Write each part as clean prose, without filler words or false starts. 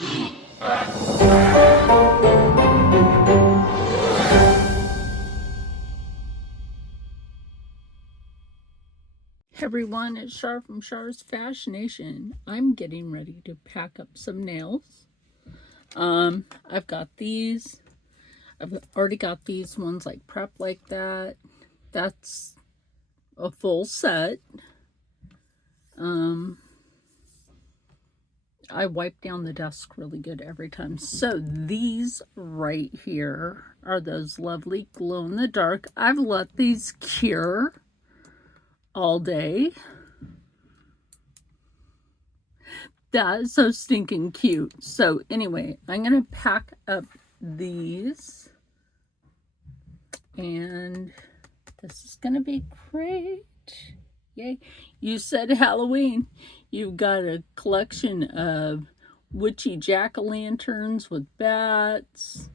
Hey everyone, it's Char from Char's Fascination. I'm getting ready to pack up some nails. I've got these. I've already got these ones like prep like that. That's a full set. I wipe down the desk really good every time. So these right here are those lovely glow in the dark. I've let these cure all day. That is so stinking cute. So anyway, I'm going to pack up these. And this is going to be great. Yay. You said Halloween. You've got a collection of witchy jack-o'-lanterns with bats.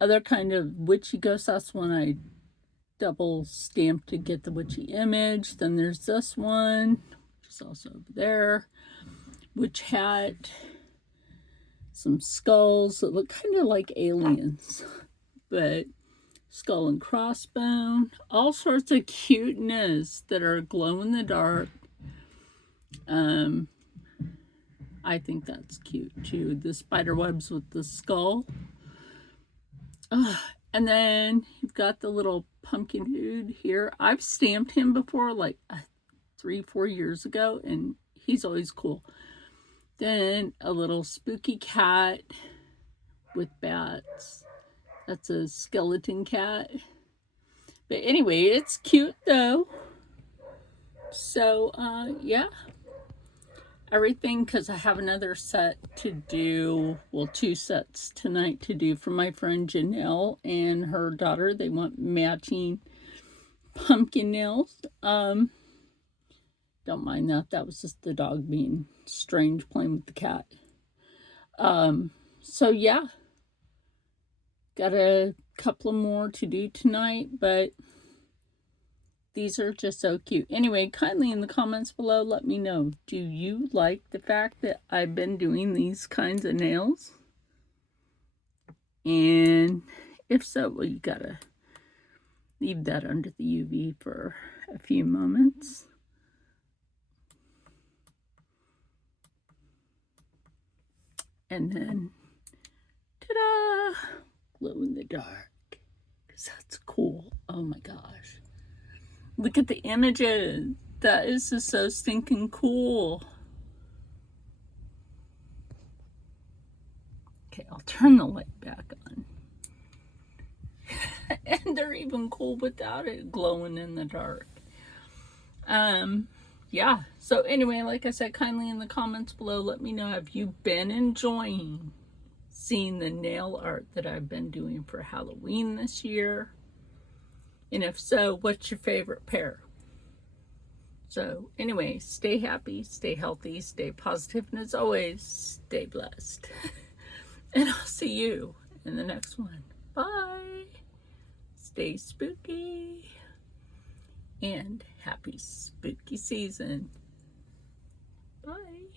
Other kind of witchy ghosts. That's one I double stamped to get the witchy image. Then there's this one, which is also over there. Witch hat. Some skulls that look kind of like aliens. But skull and crossbone, all sorts of cuteness that are glow in the dark. I think that's cute too. The spider webs with the skull. And then you've got the little pumpkin dude here. I've stamped him before, like 3-4 years ago, and he's always cool. Then a little spooky cat with bats. That's a skeleton cat. But anyway, it's cute though. So, yeah. Everything, because I have another set to do. Well, 2 sets tonight to do for my friend Janelle and her daughter. They want matching pumpkin nails. Don't mind that. That was just the dog being strange playing with the cat. So, yeah. Got a couple more to do tonight, but these are just so cute. Anyway, kindly in the comments below, let me know. Do you like the fact that I've been doing these kinds of nails? And if so, well, you gotta leave that under the UV for a few moments. And then, ta-da! Glow in the dark, because that's cool. Oh my gosh, look at the images. That is just so stinking cool. Okay, I'll turn the light back on. And they're even cool without it glowing in the dark. Yeah, so anyway, like I said, kindly in the comments below, let me know, have you been enjoying seeing the nail art that I've been doing for Halloween this year? And if so, what's your favorite pair? So anyway, stay happy, stay healthy, stay positive, and as always, stay blessed. And I'll see you in the next one. Bye. Stay spooky. And happy spooky season. Bye.